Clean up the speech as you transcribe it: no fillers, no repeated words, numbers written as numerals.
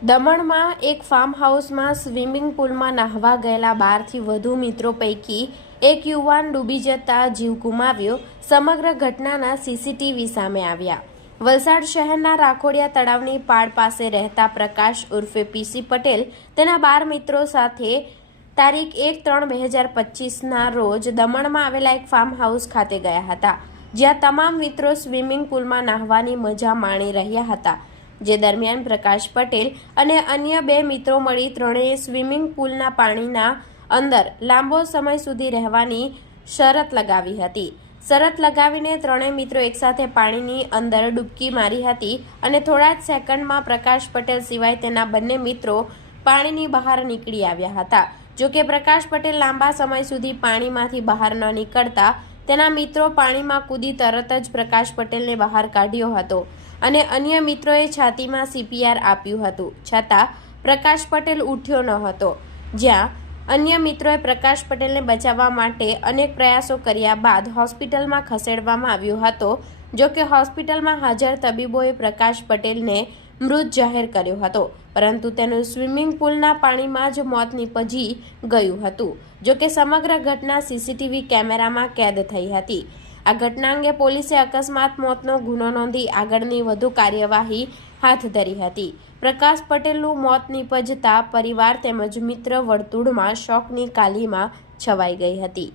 દમણમાં એક ફાર્મ હાઉસમાં સ્વિમિંગ પુલમાં નહાવા ગયેલા 12થી વધુ મિત્રો પૈકી એક યુવાન ડૂબી જતા જીવ ગુમાવ્યો. સમગ્ર ઘટનાના સીસીટીવી સામે આવ્યા. વલસાડ શહેરના રાખોડિયા તળાવની પાળ પાસે રહેતા પ્રકાશ ઉર્ફે પીસી પટેલ તેના 12 મિત્રો સાથે તારીખ 1/3/2025ના રોજ દમણમાં આવેલા એક ફાર્મ હાઉસ ખાતે ગયા હતા, જ્યાં તમામ મિત્રો સ્વિમિંગ પુલમાં નહાવાની મજા માણી રહ્યા હતા. જે દરમિયાન પ્રકાશ પટેલ અને અન્ય 2 મિત્રો મળી ત્રણેય સ્વિમિંગ પુલના પાણીના અંદર લાંબો સમય સુધી રહેવાની શરત લગાવી હતી. શરત લગાવીને ત્રણેય મિત્રો એકસાથે પાણીની અંદર ડૂબકી મારી હતી અને થોડા જ સેકન્ડમાં પ્રકાશ પટેલ સિવાય તેના બંને મિત્રો પાણીની બહાર નીકળી આવ્યા હતા. જોકે પ્રકાશ પટેલ લાંબા સમય સુધી પાણીમાંથી બહાર ન નીકળતા તેના મિત્રો પાણીમાં કૂદી તરત જ પ્રકાશ પટેલને બહાર કાઢ્યો હતો અને અન્ય મિત્રોએ છાતીમાં CPR આપ્યું હતું, છતાં પ્રકાશ પટેલ ઉઠ્યો ન હતો. જ્યાં અન્ય મિત્રોએ પ્રકાશ પટેલને બચાવવા માટે અનેક પ્રયાસો કર્યા બાદ હોસ્પિટલમાં ખસેડવામાં આવ્યો હતો. જોકે હોસ્પિટલમાં હાજર તબીબોએ પ્રકાશ પટેલને મૃત જાહેર કર્યો હતો, પરંતુ તેનું સ્વિમિંગ પુલના પાણીમાં જ મોત નીપજી ગયું હતું. જોકે સમગ્ર ઘટના CCTV કેમેરામાં કેદ થઈ હતી. આ ઘટના અંગે પોલીસે અકસ્માત મોતનો ગુનો નોંધી આગળની વધુ કાર્યવાહી હાથ ધરી હતી. પ્રકાશ પટેલનું મોત નીપજતા પરિવાર તેમજ મિત્ર વર્તુળમાં શોકની કાલીમાં છવાઈ ગઈ હતી.